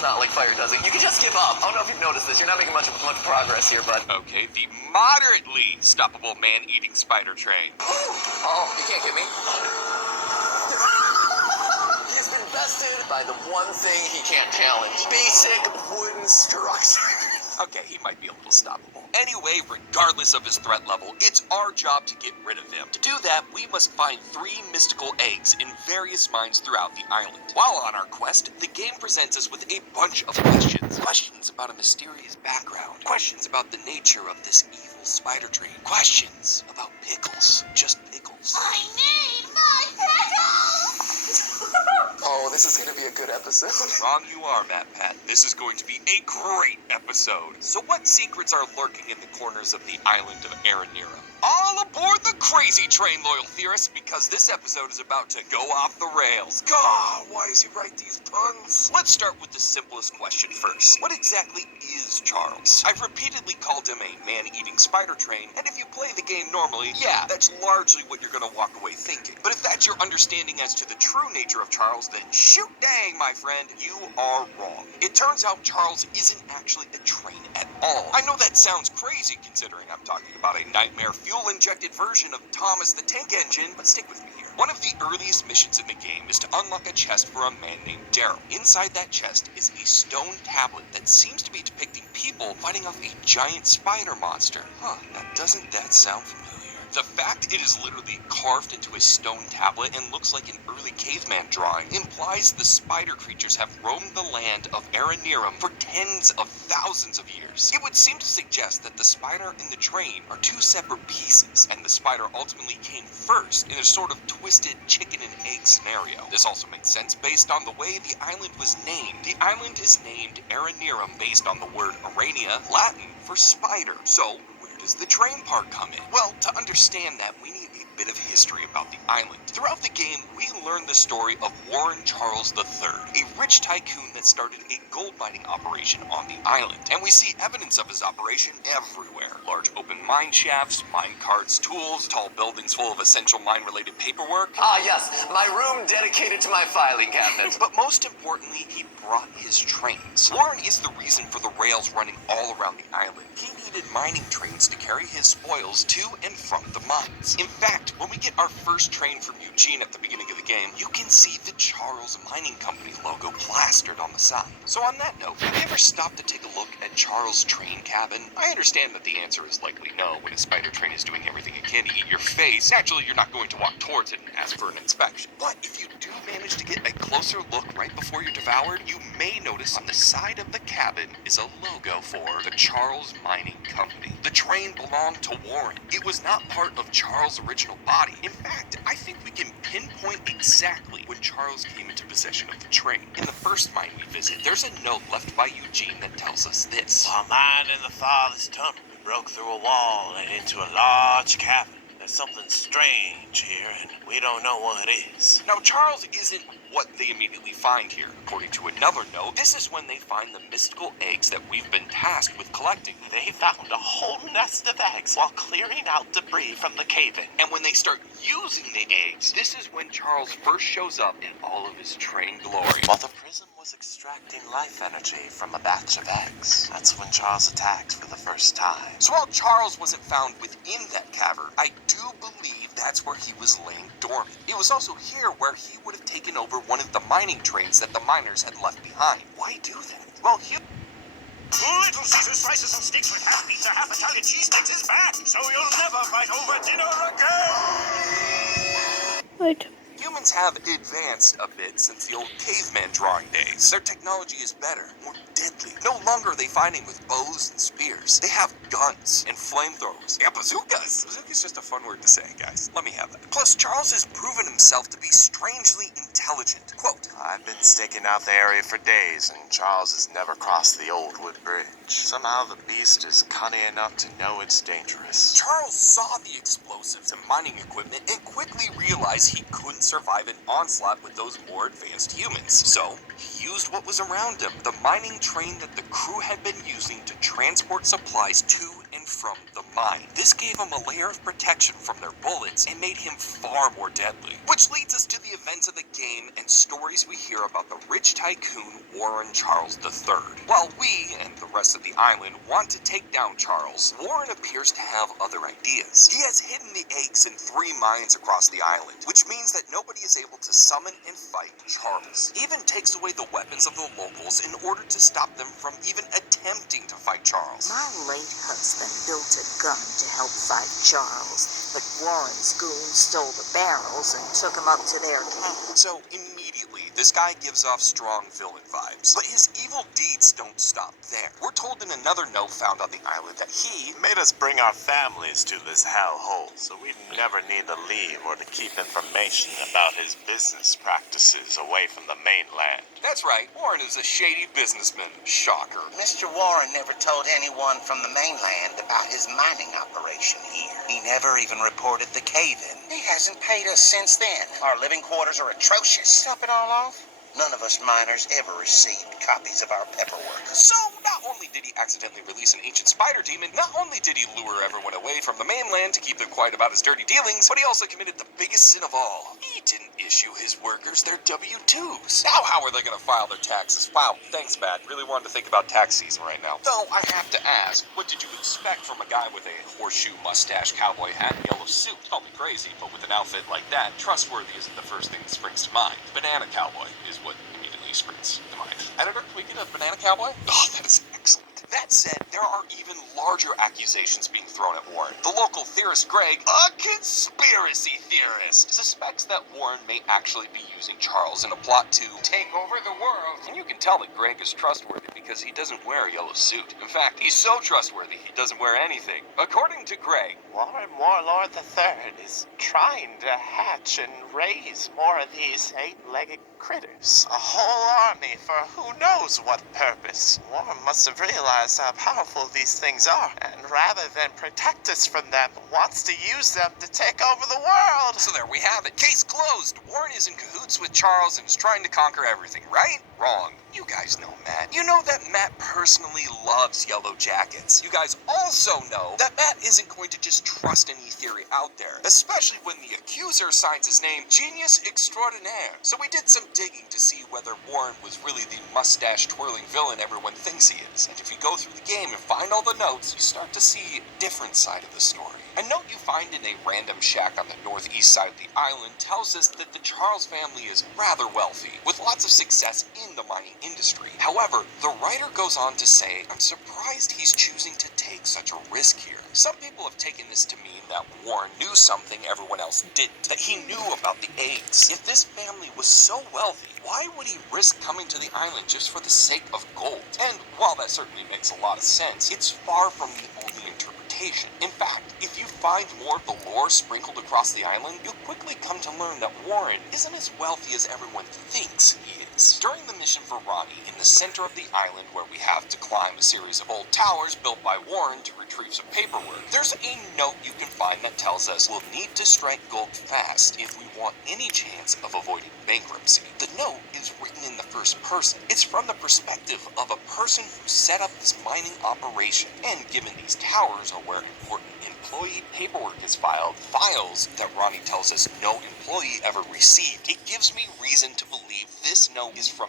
does not like fire, does it? You can just give up. I don't know if you've noticed this. You're not making much progress here, bud. Okay, the moderately stoppable man-eating spider train. Oh, you can't get me. He's been bested by the one thing he can't challenge. Basic wooden structure. Okay, he might be a little stoppable. Anyway, regardless of his threat level, it's our job to get rid of him. To do that, we must find 3 mystical eggs in various mines throughout the island. While on our quest, the game presents us with a bunch of questions. Questions about a mysterious background. Questions about the nature of this evil spider train. Questions about pickles. Just pickles. I need my pickles! Oh, this is going to be a good episode. Wrong you are, Matt Pat. This is going to be a great episode. So what secrets are lurking in the corners of the island of Aranira? All aboard the crazy train, loyal theorists, because this episode is about to go off the rails. God, why does he write these puns? Let's start with the simplest question first. What exactly is Charles? I've repeatedly called him a man-eating spider train, and if you play the game normally, yeah, that's largely what you're gonna walk away thinking. But if that's your understanding as to the true nature of Charles, then shoot dang, my friend, you are wrong. It turns out Charles isn't actually a train at all. I know that sounds crazy considering I'm talking about a nightmare fuel-injected version of Thomas the Tank Engine, but stick with me here. One of the earliest missions in the game is to unlock a chest for a man named Daryl. Inside that chest is a stone tablet that seems to be depicting people fighting off a giant spider monster. Now doesn't that sound familiar? The fact it is literally carved into a stone tablet and looks like an early caveman drawing implies the spider creatures have roamed the land of Aranirum for tens of thousands of years. It would seem to suggest that the spider and the train are 2 separate pieces, and the spider ultimately came first in a sort of twisted chicken and egg scenario. This also makes sense based on the way the island was named. The island is named Aranirum based on the word Arania, Latin for spider. So, does the train part come in? Well, to understand that, we need a bit of history about the island. Throughout the game, we learn the story of Warren Charles III, a rich tycoon that started a gold mining operation on the island. And we see evidence of his operation everywhere. Large open mine shafts, mine carts, tools, tall buildings full of essential mine-related paperwork. Ah, yes, my room dedicated to my filing cabinet. But most importantly, he brought his trains. Warren is the reason for the rails running all around the island. He needed mining trains to carry his spoils to and from the mines. In fact, when we get our first train from Eugene at the beginning of the game, you can see the Charles Mining Company logo plastered on the side. So on that note, have you ever stopped to take a look at Charles' train cabin? I understand that the answer is likely no. When a spider train is doing everything it can to eat your face, naturally you're not going to walk towards it and ask for an inspection. But if you do manage to get a closer look right before you're devoured, you may notice on the side of the cabin is a logo for the Charles Mining Company. The train belonged to Warren. It was not part of Charles' original body. In fact, I think we can pinpoint exactly when Charles came into possession of the train. In the first mine we visit, there's a note left by Eugene that tells us this. While mining the farthest tunnel, we broke through a wall and into a large cavern. There's something strange here, and we don't know what it is. Now, Charles isn't what they immediately find here. According to another note, this is when they find the mystical eggs that we've been tasked with collecting. They found a whole nest of eggs while clearing out debris from the cave-in. And when they start using the eggs, this is when Charles first shows up in all of his train glory. While the prism was extracting life energy from a batch of eggs, that's when Charles attacked for the first time. So while Charles wasn't found within that cavern, I do believe that's where he was laying dormant. It was also here where he would have taken over one of the mining trains that the miners had left behind. Why do that? Well, Little Caesar slices and steaks with half pizza, half Italian cheesesteaks is back, so you'll never fight over dinner again! Wait. Humans have advanced a bit since the old caveman drawing days. Their technology is better, more deadly. No longer are they fighting with bows and spears. They have guns and flamethrowers. Yeah, bazookas! Bazooka's just a fun word to say, guys. Let me have that. Plus, Charles has proven himself to be strangely intelligent. Quote, I've been staking out the area for days, and Charles has never crossed the old wood bridge. Somehow the beast is cunning enough to know it's dangerous. Charles saw the explosives and mining equipment and quickly realized he couldn't survive an onslaught with those more advanced humans. So, he used what was around him, the mining train that the crew had been using to transport supplies to and from the mine. This gave him a layer of protection from their bullets and made him far more deadly. Which leads us to the events of the game and stories we hear about the rich tycoon Warren Charles III. While we and the rest of the island want to take down Charles, Warren appears to have other ideas. He has hidden the eggs in 3 mines across the island, which means that nobody is able to summon and fight Charles. He even takes away the weapons of the locals in order to stop them from even attempting to fight Charles. My late husband built a gun to help fight Charles, but Warren's goons stole the barrels and took him up to their camp. So immediately, this guy gives off strong villain vibes. But his evil deeds don't stop there. We're told in another note found on the island that he Made us bring our families to this hellhole, so we'd never need to leave or to keep information about his business practices away from the mainland. That's right, Warren is a shady businessman. Shocker. Mr. Warren never told anyone from the mainland about his mining operation here. He never even reported the cave-in. He hasn't paid us since then. Our living quarters are atrocious. Top it all off, none of us miners ever received copies of our paperwork. So, not only did he accidentally release an ancient spider demon, not only did he lure everyone away from the mainland to keep them quiet about his dirty dealings, but he also committed the biggest sin of all. He didn't issue his workers their W-2s. Now how are they going to file their taxes? Wow, thanks, Matt. Really wanted to think about tax season right now. Though, I have to ask, what did you expect from a guy with a horseshoe mustache, cowboy hat, and yellow suit? Call me crazy, but with an outfit like that, trustworthy isn't the first thing that springs to mind. Banana cowboy is what immediately springs to mind. Editor, can we get a banana cowboy? Oh, that is excellent. That said, there are even larger accusations being thrown at Warren. The local theorist Greg, a conspiracy theorist, suspects that Warren may actually be using Charles in a plot to take over the world. And you can tell that Greg is trustworthy because he doesn't wear a yellow suit. In fact, he's so trustworthy he doesn't wear anything. According to Greg, Warren Warlord III is trying to hatch and raise more of these 8-legged critters. A whole army for who knows what purpose. Warren must have realized how powerful these things are, and rather than protect us from them, wants to use them to take over the world. so there we have it. Case closed. Warren is in cahoots with Charles and is trying to conquer everything, right? Wrong. You guys know Matt. You know that Matt personally loves yellow jackets. You guys also know that Matt isn't going to just trust any theory out there, especially when the accuser signs his name Genius Extraordinaire. So we did some digging to see whether Warren was really the mustache-twirling villain everyone thinks he is. And if you go through the game and find all the notes, you start to see a different side of the story. A note you find in a random shack on the northeast side of the island tells us that the Charles family is rather wealthy, with lots of success in the mining industry. However, the writer goes on to say, I'm surprised he's choosing to take such a risk here. Some people have taken this to mean that Warren knew something everyone else didn't, that he knew about the eggs. If this family was so wealthy, why would he risk coming to the island just for the sake of gold? And while that certainly makes a lot of sense, it's far from the only interpretation. In fact, if you find more of the lore sprinkled across the island, you'll quickly come to learn that Warren isn't as wealthy as everyone thinks he is. During the mission for Ronnie, in the center of the island where we have to climb a series of old towers built by Warren to retrieve some paperwork, there's a note you can find that tells us we'll need to strike gold fast if we want any chance of avoiding bankruptcy. The note is written in the first person. It's from the perspective of a person who set up this mining operation, and given these towers are where important employee paperwork is filed, files that Ronnie tells us no employee ever received, it gives me reason to believe this note is from